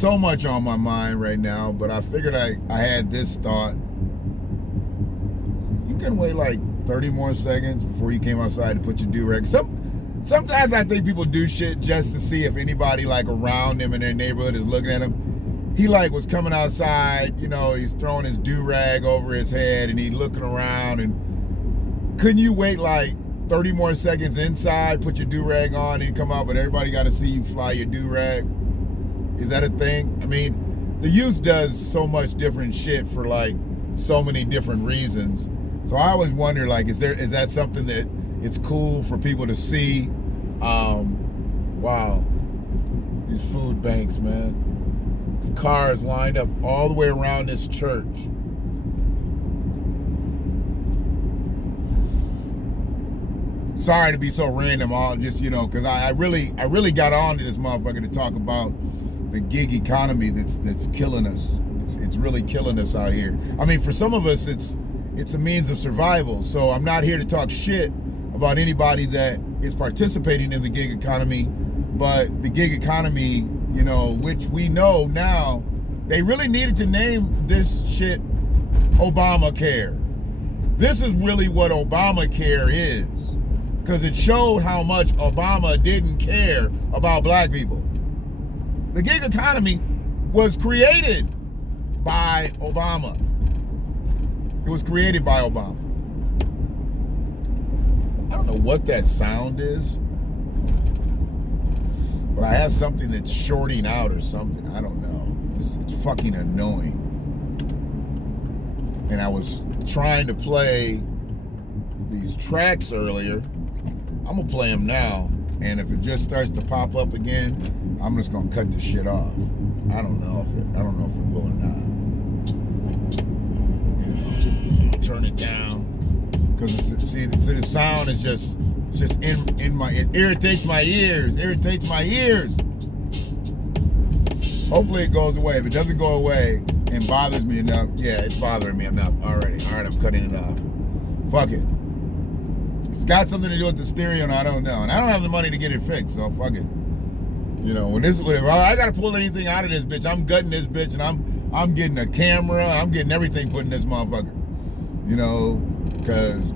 so much on my mind right now, but I figured I had this thought. You can wait like 30 more seconds before you came outside to put your do-rag. Sometimes I think people do shit just to see if anybody like around them in their neighborhood is looking at them. He like was coming outside, you know, he's throwing his do-rag over his head and he looking around, and couldn't you wait like 30 more seconds inside, put your do-rag on, and come out, but everybody got to see you fly your do-rag? Is that a thing? I mean, the youth does so much different shit for like so many different reasons. So I always wonder, like, is that something that it's cool for people to see? Wow, these food banks, man. These cars lined up all the way around this church. Sorry to be so random, all just, you know, because I really got on to this motherfucker to talk about the gig economy that's killing us. It's really killing us out here. I mean, for some of us, it's a means of survival. So I'm not here to talk shit about anybody that is participating in the gig economy, but the gig economy, you know, which we know now, they really needed to name this shit Obamacare. This is really what Obamacare is, because it showed how much Obama didn't care about black people. The gig economy was created by Obama. It was created by Obama. I don't know what that sound is, but I have something that's shorting out or something. I don't know. It's fucking annoying. And I was trying to play these tracks earlier. I'm gonna play them now, and if it just starts to pop up again, I'm just gonna cut the shit off. I don't know if it will or not. You know, turn it down, because the sound is just in my, it irritates my ears. Hopefully it goes away. If it doesn't go away and bothers me enough, yeah, it's bothering me enough already. All right, I'm cutting it off. Fuck it. It's got something to do with the stereo, and I don't know. And I don't have the money to get it fixed, so fuck it. You know, if I gotta pull anything out of this bitch, I'm gutting this bitch, and I'm getting a camera, I'm getting everything put in this motherfucker. You know, because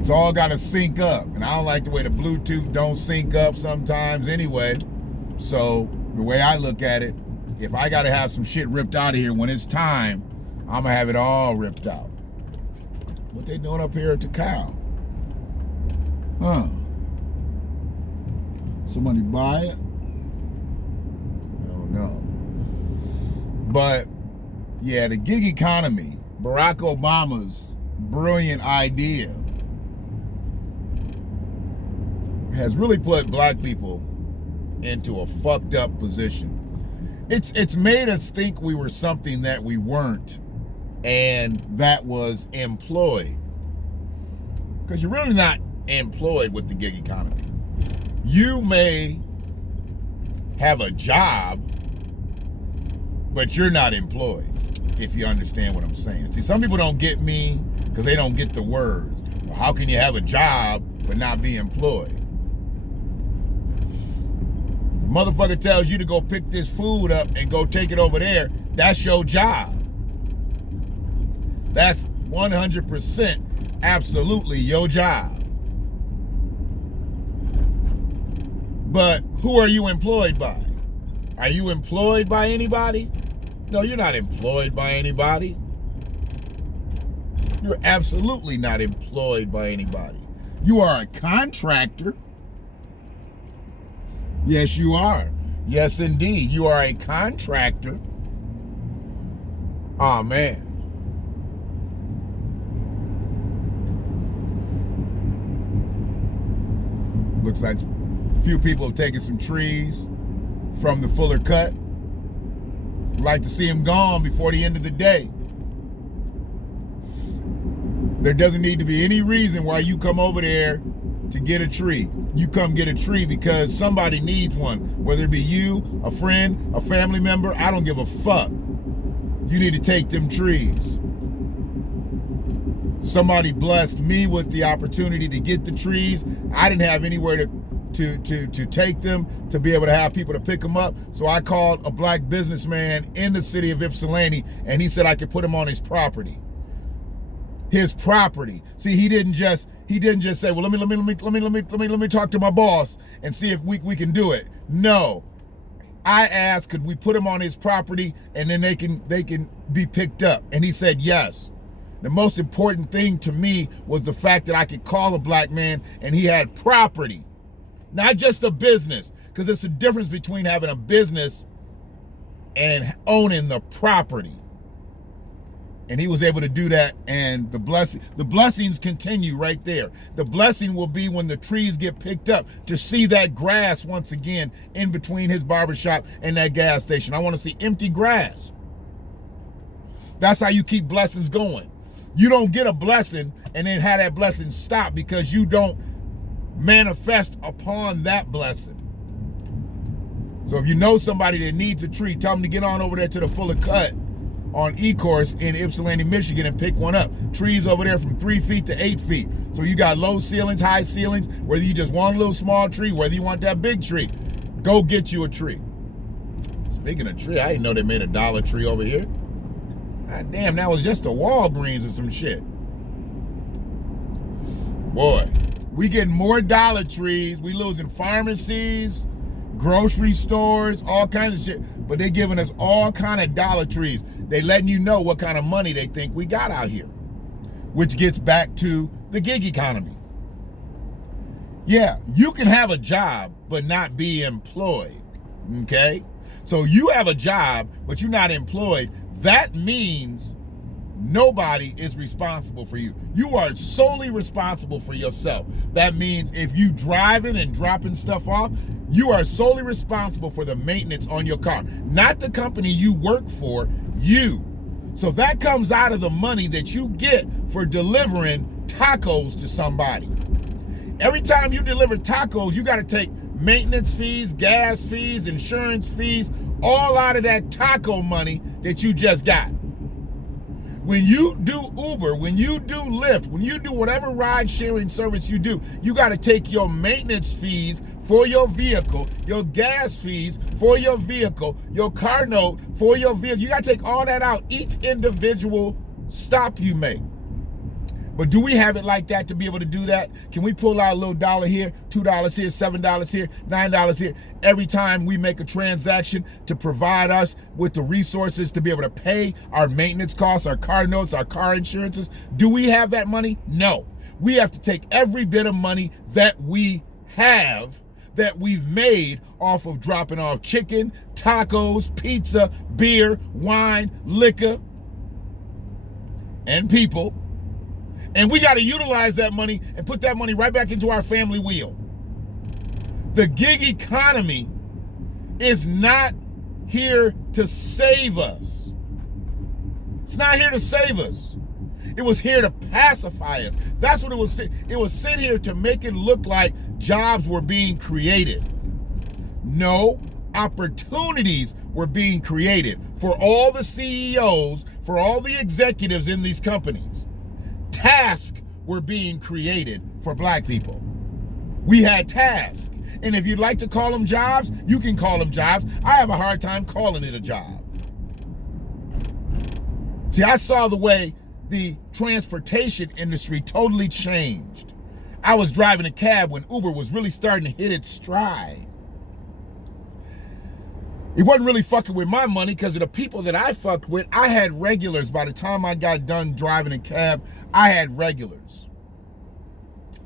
it's all gotta sync up, and I don't like the way the Bluetooth don't sync up sometimes anyway. So the way I look at it, if I gotta have some shit ripped out of here when it's time, I'm gonna have it all ripped out. What they doing up here at the cow? Huh? Somebody buy it? I don't know. But yeah, the gig economy, Barack Obama's brilliant idea, has really put black people into a fucked up position. It's made us think we were something that we weren't, and that was employed. Because you're really not employed with the gig economy. You may have a job, but you're not employed, if you understand what I'm saying. See, some people don't get me because they don't get the words. Well, how can you have a job but not be employed? The motherfucker tells you to go pick this food up and go take it over there. That's your job. That's 100% absolutely your job. But who are you employed by? Are you employed by anybody? No, you're not employed by anybody. You're absolutely not employed by anybody. You are a contractor. Yes, you are. Yes, indeed. You are a contractor. Oh, man. Looks like a few people have taken some trees from the Fuller Cut. Like to see them gone before the end of the day. There doesn't need to be any reason why you come over there to get a tree. You come get a tree because somebody needs one. Whether it be you, a friend, a family member, I don't give a fuck. You need to take them trees. Somebody blessed me with the opportunity to get the trees. I didn't have anywhere to to take them, to be able to have people to pick them up. So I called a black businessman in the city of Ypsilanti, and he said I could put him on his property. His property. See, he didn't just say, well, let me talk to my boss and see if we can do it. No. I asked, could we put him on his property and then they can be picked up? And he said yes. The most important thing to me was the fact that I could call a black man and he had property, not just a business, because there's a difference between having a business and owning the property. And he was able to do that, and the blessings continue right there. The blessing will be when the trees get picked up, to see that grass once again in between his barbershop and that gas station. I want to see empty grass. That's how you keep blessings going. You don't get a blessing and then have that blessing stop because you don't manifest upon that blessing. So if you know somebody that needs a tree, tell them to get on over there to the Fuller Cut on E-Course in Ypsilanti, Michigan, and pick one up. Trees over there from 3 feet to 8 feet. So you got low ceilings, high ceilings, whether you just want a little small tree, whether you want that big tree, go get you a tree. Speaking of tree, I didn't know they made a Dollar Tree over here. God damn, that was just a Walgreens or some shit. Boy, we getting more Dollar Trees. We losing pharmacies, grocery stores, all kinds of shit. But they giving us all kind of Dollar Trees. They letting you know what kind of money they think we got out here, which gets back to the gig economy. Yeah, you can have a job but not be employed, okay? So you have a job but you're not employed. That means nobody is responsible for you. You are solely responsible for yourself. That means if you driving and dropping stuff off, you are solely responsible for the maintenance on your car, not the company you work for, you. So that comes out of the money that you get for delivering tacos to somebody. Every time you deliver tacos, you got to take maintenance fees, gas fees, insurance fees, all out of that taco money that you just got. When you do Uber, when you do Lyft, when you do whatever ride sharing service you do, you got to take your maintenance fees for your vehicle, your gas fees for your vehicle, your car note for your vehicle. You got to take all that out, each individual stop you make. But do we have it like that to be able to do that? Can we pull out a little dollar here, $2 here, $7 here, $9 here, every time we make a transaction to provide us with the resources to be able to pay our maintenance costs, our car notes, our car insurances? Do we have that money? No. We have to take every bit of money that we have, that we've made off of dropping off chicken, tacos, pizza, beer, wine, liquor, and people. And we got to utilize that money and put that money right back into our family wheel. The gig economy is not here to save us. It's not here to save us. It was here to pacify us. That's what it was. It was sent here to make it look like jobs were being created. No, opportunities were being created for all the CEOs, for all the executives in these companies. Tasks were being created for black people. We had tasks. And if you'd like to call them jobs, you can call them jobs. I have a hard time calling it a job. See, I saw the way the transportation industry totally changed. I was driving a cab when Uber was really starting to hit its stride. It wasn't really fucking with my money because of the people that I fucked with. I had regulars. By the time I got done driving a cab, I had regulars.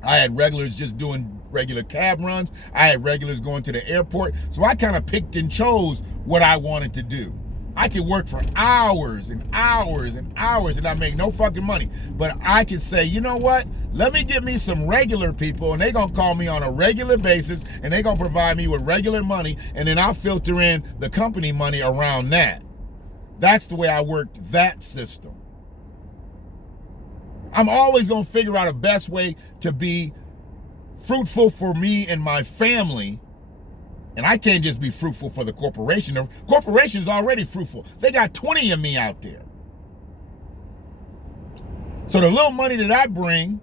I had regulars just doing regular cab runs. I had regulars going to the airport. So I kind of picked and chose what I wanted to do. I could work for hours and hours and hours and I make no fucking money. But I could say, you know what? Let me get me some regular people and they're going to call me on a regular basis and they're going to provide me with regular money and then I'll filter in the company money around that. That's the way I worked that system. I'm always going to figure out a best way to be fruitful for me and my family. And I can't just be fruitful for the corporation. The corporation's already fruitful. They got 20 of me out there. So the little money that I bring,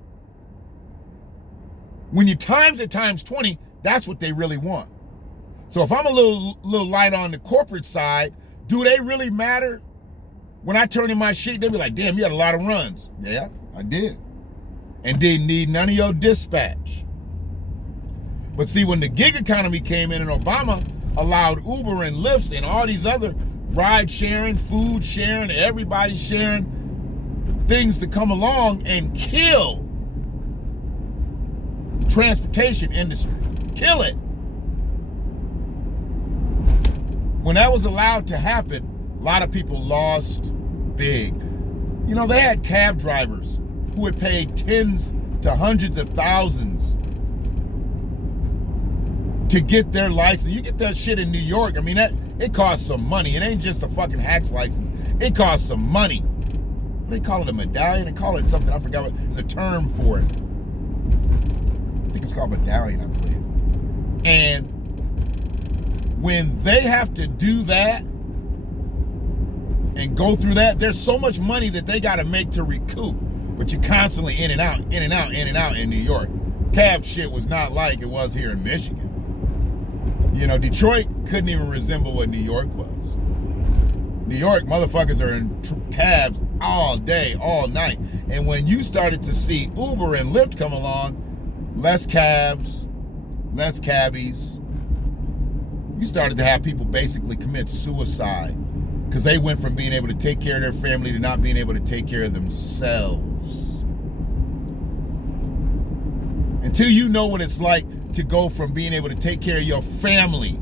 when you times it times 20, That's what they really want. So if I'm a little light on the corporate side, do they really matter? When I turn in my shit, they be like, damn, you had a lot of runs. Yeah, I did. And didn't need none of your dispatch. But see, when the gig economy came in and Obama allowed Uber and Lyft and all these other ride sharing, food sharing, everybody sharing things to come along and kill the transportation industry. Kill it. When that was allowed to happen, a lot of people lost big. You know, they had cab drivers who had paid tens to hundreds of thousands to get their license. You get that shit in New York, I mean, it costs some money. It ain't just a fucking hack's license. It costs some money. They call it a medallion. They call it something, I forgot what, there's a term for it. I think it's called medallion, I believe. And when they have to do that and go through that, there's so much money that they got to make to recoup. But you're constantly in and out, in and out, in and out in New York. Cab shit was not like it was here in Michigan. You know, Detroit couldn't even resemble what New York was. New York, motherfuckers are in cabs all day, all night. And when you started to see Uber and Lyft come along, less cabs, less cabbies, you started to have people basically commit suicide because they went from being able to take care of their family to not being able to take care of themselves. Until you know what it's like to go from being able to take care of your family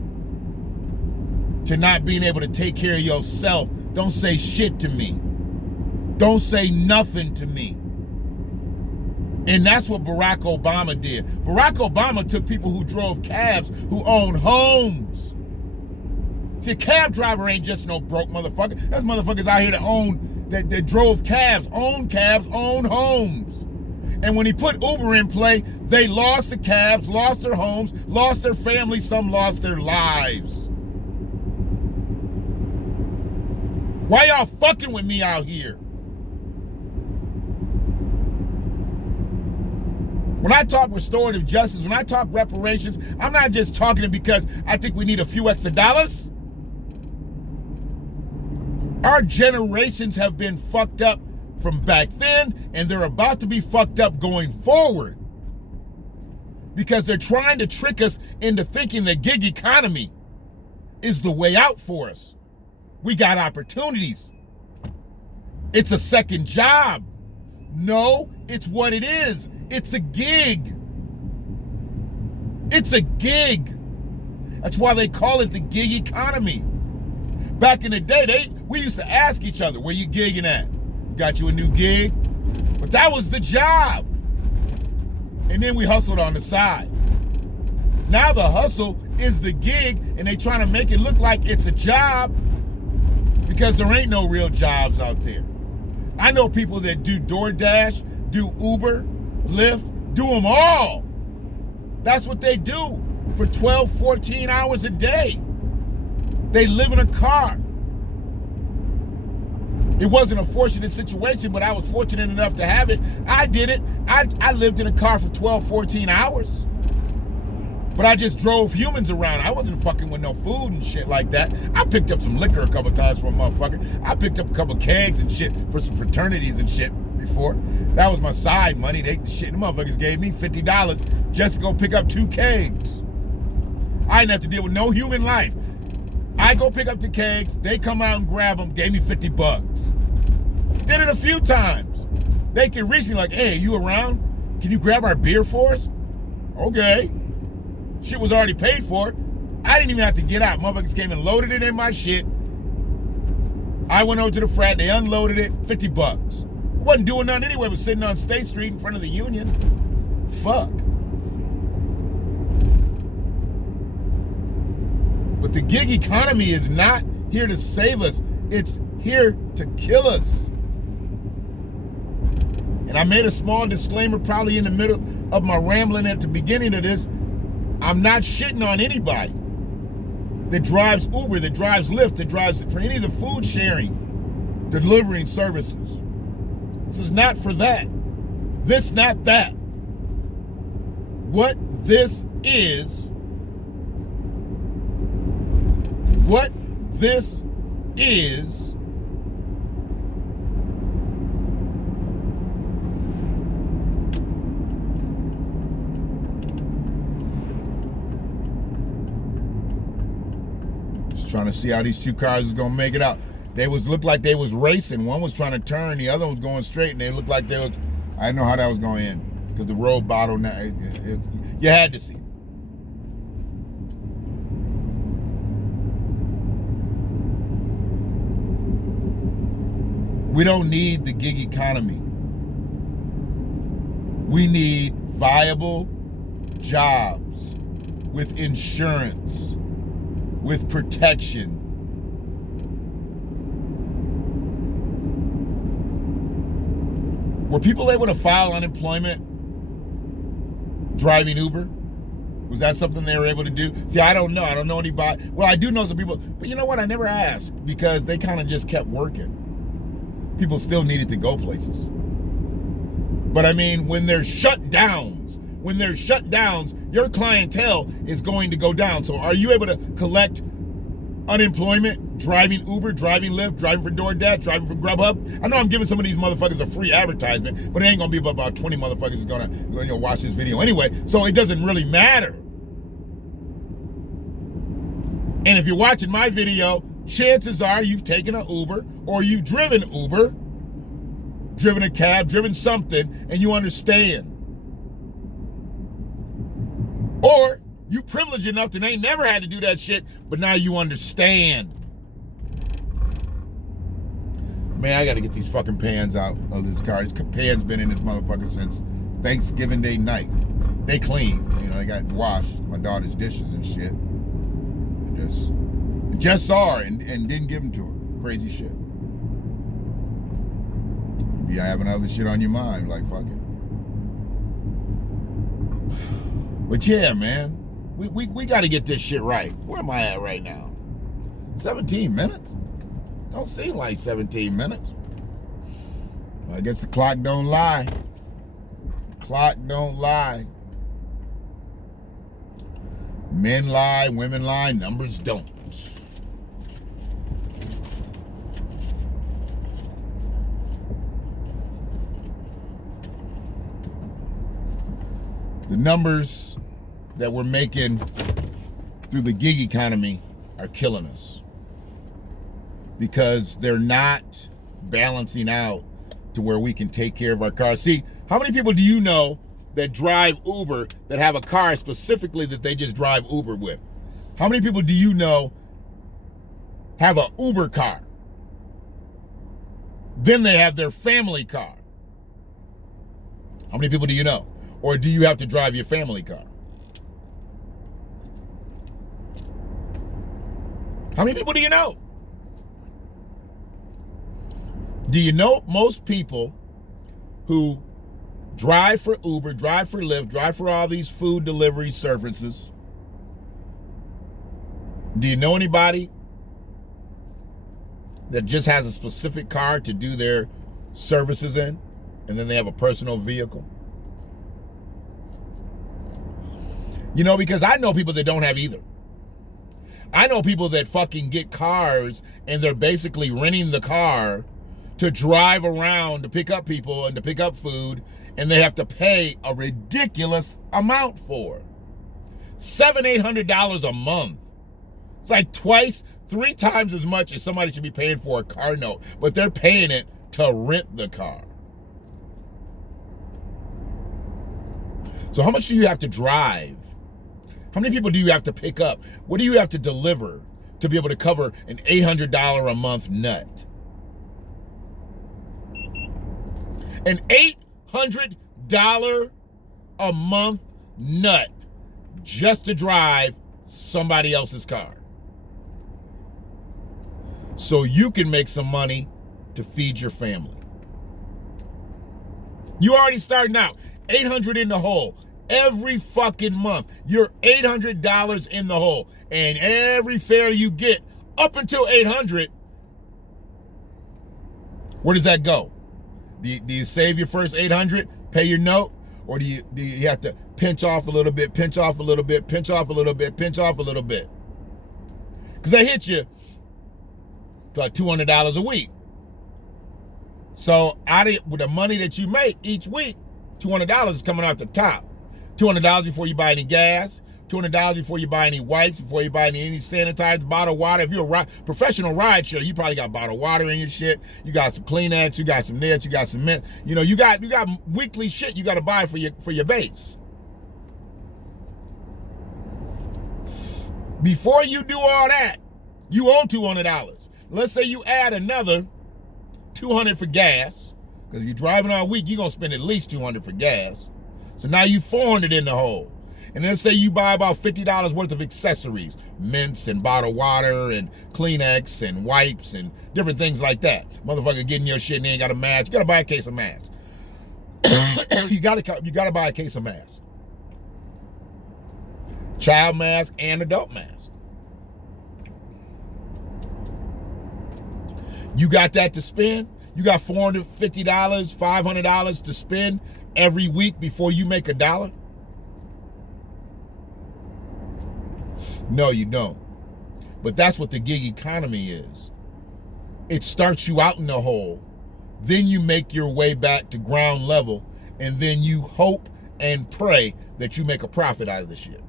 to not being able to take care of yourself, don't say shit to me. Don't say nothing to me. And that's what Barack Obama did. Barack Obama took people who drove cabs, who owned homes. See, a cab driver ain't just no broke motherfucker. There's motherfuckers out here that drove cabs, owned homes. And when he put Uber in play, they lost the cabs, lost their homes, lost their families, some lost their lives. Why y'all fucking with me out here? When I talk restorative justice, when I talk reparations, I'm not just talking it because I think we need a few extra dollars. Our generations have been fucked up from back then, and they're about to be fucked up going forward because they're trying to trick us into thinking the gig economy is the way out for us. We got opportunities. It's a second job. No, it's what it is. It's a gig. It's a gig. That's why they call it the gig economy. Back in the day, we used to ask each other, where you gigging at? Got you a new gig? But that was the job. And then we hustled on the side. Now the hustle is the gig, and they trying to make it look like it's a job because there ain't no real jobs out there. I know people that do DoorDash, do Uber, Lyft, do them all. That's what they do for 12, 14 hours a day. They live in a car. It wasn't a fortunate situation, but I was fortunate enough to have it. I did it. I lived in a car for 12, 14 hours. But I just drove humans around. I wasn't fucking with no food and shit like that. I picked up some liquor a couple times for a motherfucker. I picked up a couple kegs and shit for some fraternities and shit before. That was my side money. The motherfuckers gave me $50 just to go pick up 2 kegs. I didn't have to deal with no human life. I go pick up the kegs, they come out and grab them, gave me $50. Did it a few times. They can reach me like, hey, are you around? Can you grab our beer for us? Okay. Shit was already paid for. I didn't even have to get out. Motherfuckers came and loaded it in my shit. I went over to the frat, they unloaded it, $50. I wasn't doing nothing anyway, but sitting on State Street in front of the Union. Fuck. But the gig economy is not here to save us. It's here to kill us. And I made a small disclaimer probably in the middle of my rambling at the beginning of this. I'm not shitting on anybody that drives Uber, that drives Lyft, that drives for any of the food sharing, delivering services. This is not for that. This, not that. what this is, just trying to see how these two cars is gonna make it out. They looked like they was racing. One was trying to turn, the other one was going straight, and they looked like they was. I didn't know how that was going to end because the road bottleneck. You had to see it. We don't need the gig economy. We need viable jobs with insurance, with protection. Were people able to file unemployment driving Uber? Was that something they were able to do? See, I don't know. I don't know anybody. Well, I do know some people, but you know what? I never asked because they kind of just kept working. People still needed to go places. But I mean, when there's shutdowns, your clientele is going to go down. So are you able to collect unemployment driving Uber, driving Lyft, driving for DoorDash, driving for Grubhub? I know I'm giving some of these motherfuckers a free advertisement, but it ain't gonna be about 20 motherfuckers is gonna watch this video anyway, so it doesn't really matter. And if you're watching my video, chances are you've taken an Uber or you've driven Uber, driven a cab, driven something, and you understand. Or you privileged enough that ain't never had to do that shit, but now you understand. Man, I gotta get these fucking pans out of this car. This pan's been in this motherfucker since Thanksgiving Day night. They clean, they got washed. My daughter's dishes and shit. And just saw her and didn't give them to her. Crazy shit. Be having other shit on your mind, like fuck it. But yeah, man, we got to get this shit right. Where am I at right now? 17 minutes? Don't seem like 17 minutes. Well, I guess the clock don't lie. Clock don't lie. Men lie, women lie, numbers don't. The numbers that we're making through the gig economy are killing us because they're not balancing out to where we can take care of our cars. See, how many people do you know that drive Uber that have a car specifically that they just drive Uber with? How many people do you know have an Uber car? Then they have their family car. How many people do you know? Or do you have to drive your family car? How many people do you know? Do you know most people who drive for Uber, drive for Lyft, drive for all these food delivery services? Do you know anybody that just has a specific car to do their services in, and then they have a personal vehicle? Because I know people that don't have either. I know people that fucking get cars and they're basically renting the car to drive around to pick up people and to pick up food, and they have to pay a ridiculous amount for $700-800 a month. It's like twice, 3 times as much as somebody should be paying for a car note, but they're paying it to rent the car. So how much do you have to drive? How many people do you have to pick up? What do you have to deliver to be able to cover an $800 a month nut? An $800 a month nut just to drive somebody else's car. So you can make some money to feed your family. You already starting out, $800 in the hole. Every fucking month, you're $800 in the hole. And every fare you get up until $800, where does that go? Do you save your first $800, pay your note, or do you have to pinch off a little bit, pinch off a little bit, pinch off a little bit, pinch off a little bit. Because they hit you about $200 a week. So out of with the money that you make each week, $200 is coming off the top. $200 before you buy any gas, $200 before you buy any wipes, before you buy any sanitizer, bottled water. If you're a professional ride share, you probably got bottled water in your shit. You got some Kleenex, you got some nets, you got some mint. You know, you got weekly shit you got to buy for your base. Before you do all that, you owe $200. Let's say you add another $200 for gas, because if you're driving all week, you're gonna spend at least $200 for gas. So now you $400 in the hole. And let's say you buy about $50 worth of accessories, mints and bottled water and Kleenex and wipes and different things like that. Motherfucker getting your shit and they ain't got a mask. You gotta buy a case of masks. you gotta buy a case of masks. Child mask and adult mask. You got that to spend? You got $450, $500 to spend every week before you make $1? No, you don't. But that's what the gig economy is. It starts you out in the hole. Then you make your way back to ground level. And then you hope and pray that you make a profit out of the shit.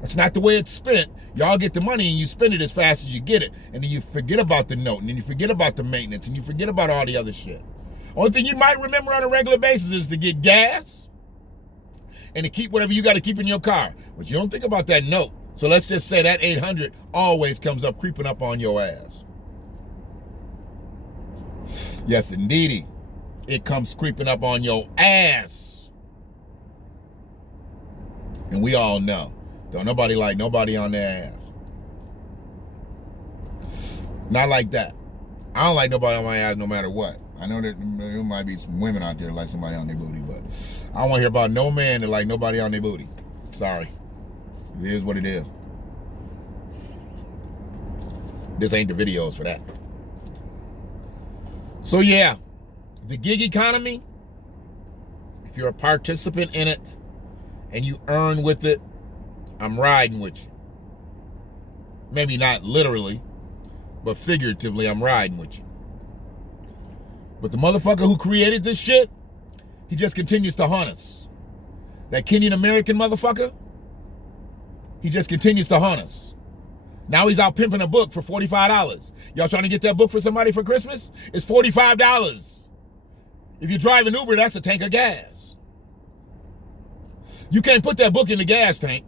That's not the way it's spent. Y'all get the money and you spend it as fast as you get it. And then you forget about the note. And then you forget about the maintenance. And you forget about all the other shit. Only thing you might remember on a regular basis is to get gas and to keep whatever you got to keep in your car. But you don't think about that note. So let's just say that $800 always comes up creeping up on your ass. Yes, indeedy. It comes creeping up on your ass. And we all know. Don't nobody like nobody on their ass. Not like that. I don't like nobody on my ass no matter what. I know that there might be some women out there that like somebody on their booty, but I don't want to hear about no man that like nobody on their booty. Sorry. It is what it is. This ain't the videos for that. So yeah, the gig economy, if you're a participant in it and you earn with it, I'm riding with you. Maybe not literally, but figuratively, I'm riding with you. But the motherfucker who created this shit, he just continues to haunt us. That Kenyan American motherfucker, he just continues to haunt us. Now he's out pimping a book for $45. Y'all trying to get that book for somebody for Christmas? It's $45. If you're driving Uber, that's a tank of gas. You can't put that book in the gas tank.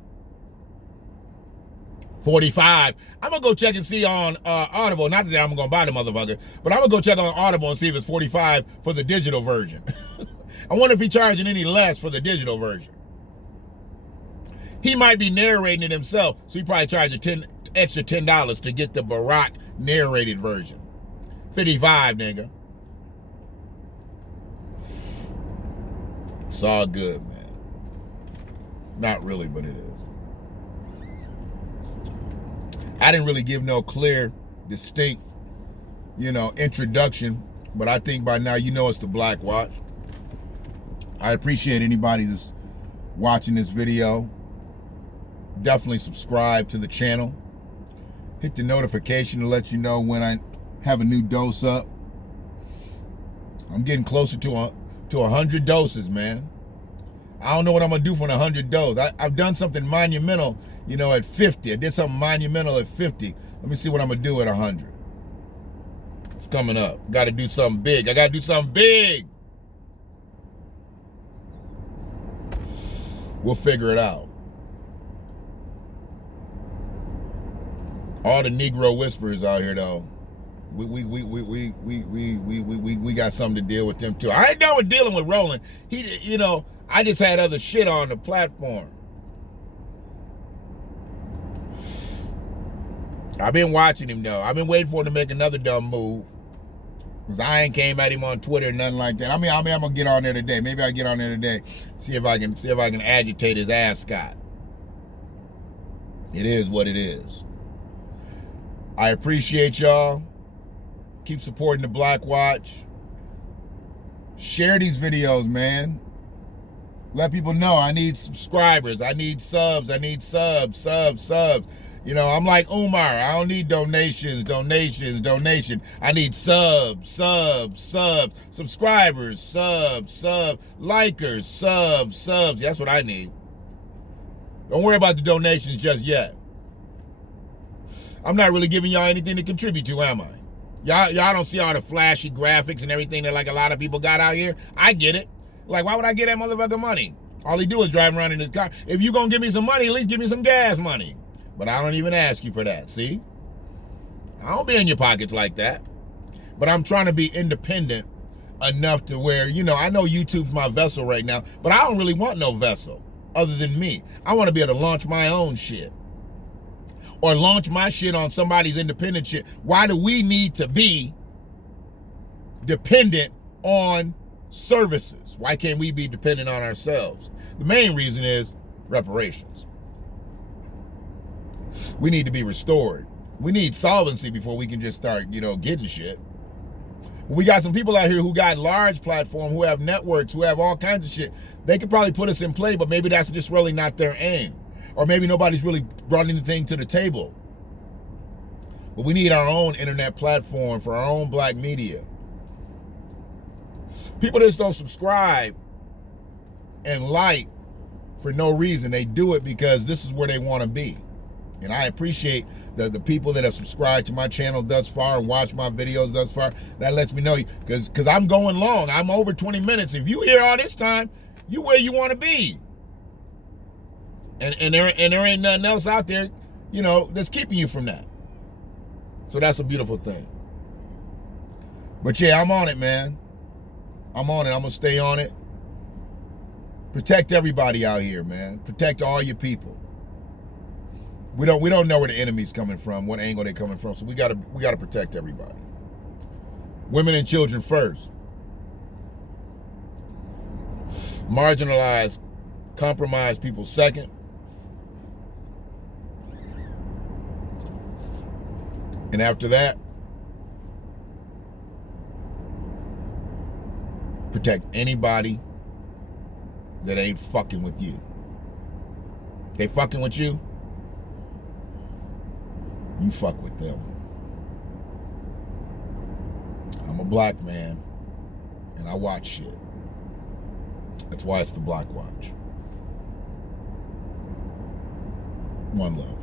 $45. I'm gonna go check and see on Audible. Not that I'm gonna buy the motherfucker, but I'm gonna go check on Audible and see if it's $45 for the digital version. I wonder if he's charging any less for the digital version. He might be narrating it himself, so he probably charged extra $10 to get the Barack narrated version. $55, nigga. It's all good, man. Not really, but it is. I didn't really give no clear, distinct, introduction, but I think by now you know it's the BlackWatch. I appreciate anybody that's watching this video. Definitely subscribe to the channel. Hit the notification to let you know when I have a new dose up. I'm getting closer to 100 doses, man. I don't know what I'm gonna do for 100 doses. I've done something monumental, at 50. I did something monumental at 50. Let me see what I'm gonna do at 100. It's coming up. Got to do something big. I got to do something big. We'll figure it out. All the Negro whisperers out here, though. We got something to deal with them too. I ain't done with dealing with Roland. I just had other shit on the platform. I've been watching him though. I've been waiting for him to make another dumb move. Because I ain't came at him on Twitter or nothing like that. I'm gonna get on there today. Maybe I'll get on there today. See if I can agitate his ascot. It is what it is. I appreciate y'all. Keep supporting the BlackWatch. Share these videos, man. Let people know I need subscribers. I need subs. I need subs. You know, I'm like Umar. I don't need donations. I need subs. Subscribers, subs. Likers, subs. That's what I need. Don't worry about the donations just yet. I'm not really giving y'all anything to contribute to, am I? Y'all don't see all the flashy graphics and everything that like a lot of people got out here. I get it. Like, why would I get that motherfucker money? All he do is drive around in his car. If you gonna give me some money, at least give me some gas money. But I don't even ask you for that, see? I don't be in your pockets like that. But I'm trying to be independent enough to where, you know, I know YouTube's my vessel right now, but I don't really want no vessel other than me. I want to be able to launch my own shit. Or launch my shit on somebody's independent shit. Why do we need to be dependent on services? Why can't we be dependent on ourselves? The main reason is reparations. We need to be restored. We need solvency before we can just start, you know, getting shit. We got some people out here who got large platform, who have networks, who have all kinds of shit. They could probably put us in play, but maybe that's just really not their aim. Or maybe nobody's really brought anything to the table. But we need our own internet platform for our own black media. People just don't subscribe and like for no reason. They do it because this is where they want to be. And I appreciate the people that have subscribed to my channel thus far and watched my videos thus far. That lets me know, because I'm going long. I'm over 20 minutes. If you here all this time, you where you want to be. And there ain't nothing else out there, you know, that's keeping you from that. So that's a beautiful thing. But yeah, I'm on it, man. I'm on it. I'm gonna stay on it. Protect everybody out here, man. Protect all your people. We don't know where the enemy's coming from, what angle they're coming from. So we gotta protect everybody. Women and children first. Marginalized, compromised people second. And after that, protect anybody that ain't fucking with you. They fucking with you, you fuck with them. I'm a black man, and I watch shit. That's why it's the BlackWatch. One love.